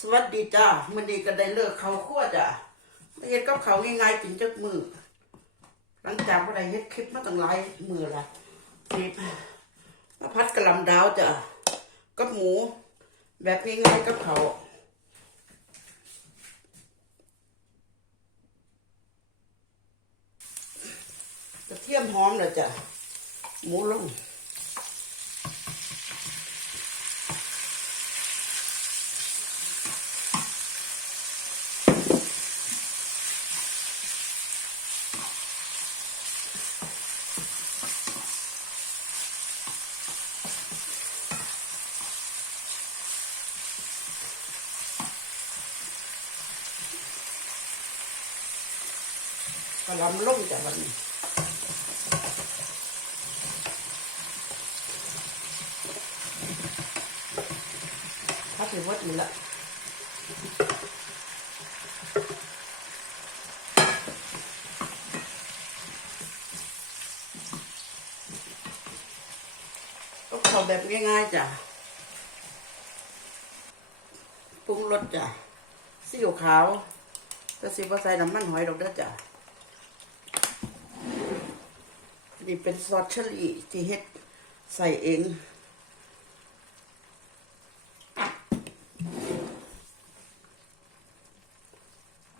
สวัสดีจ้ามันดีก็ได้เลิกเขาวคั่วจ้ะไม่เฮ็ดกับเขาง่ายๆกินจักมือ หลังจากว่าได้เฮ็ดคลิปมาตั้งหลายมือละนี่มาพัดกระลำดาวจ้ะกับหมู แบบง่ายๆกับเขาวกระเทียมหอมเลยจ้ะหมูลง กระหลำลงจากวันนี้ถ้าถือว่าดีละก็ขอแบบง่ายๆจ้ะปรุงรสจ้ะซีอิ๊วขาวก็สิบ่ใส่น้ำมันหอยดอกเด้อจ้ะ นี่เป็นซอสเชอรี่ที่เฮ็ดใส่เอง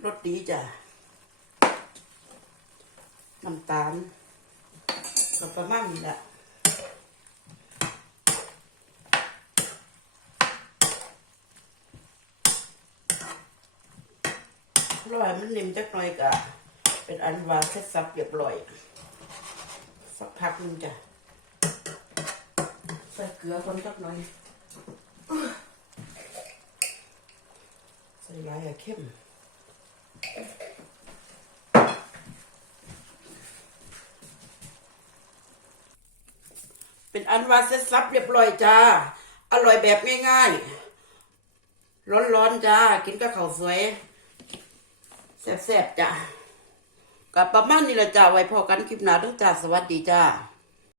รสดีจ้ะ น้ำตาลก็ประมาณนี้แหละร้อยมันนิ่มจักหน่อยก็เป็นอันว่าเสร็จสับเรียบร้อย สักพักนึงจ้ะใส่เกลือคนสักหน่อยใส่ลายอะเข้มเป็นอันว่าเสร็จสับเรียบร้อยจ้า อร่อยแบบง่ายๆ ร้อนๆจ้า กินกับข้าวสวยแซ่บๆจ้ะ กับประมาณนี้ละจ้าไว้พอกันคลิปหน้าเด้วยจ้าสวัสดีจ้า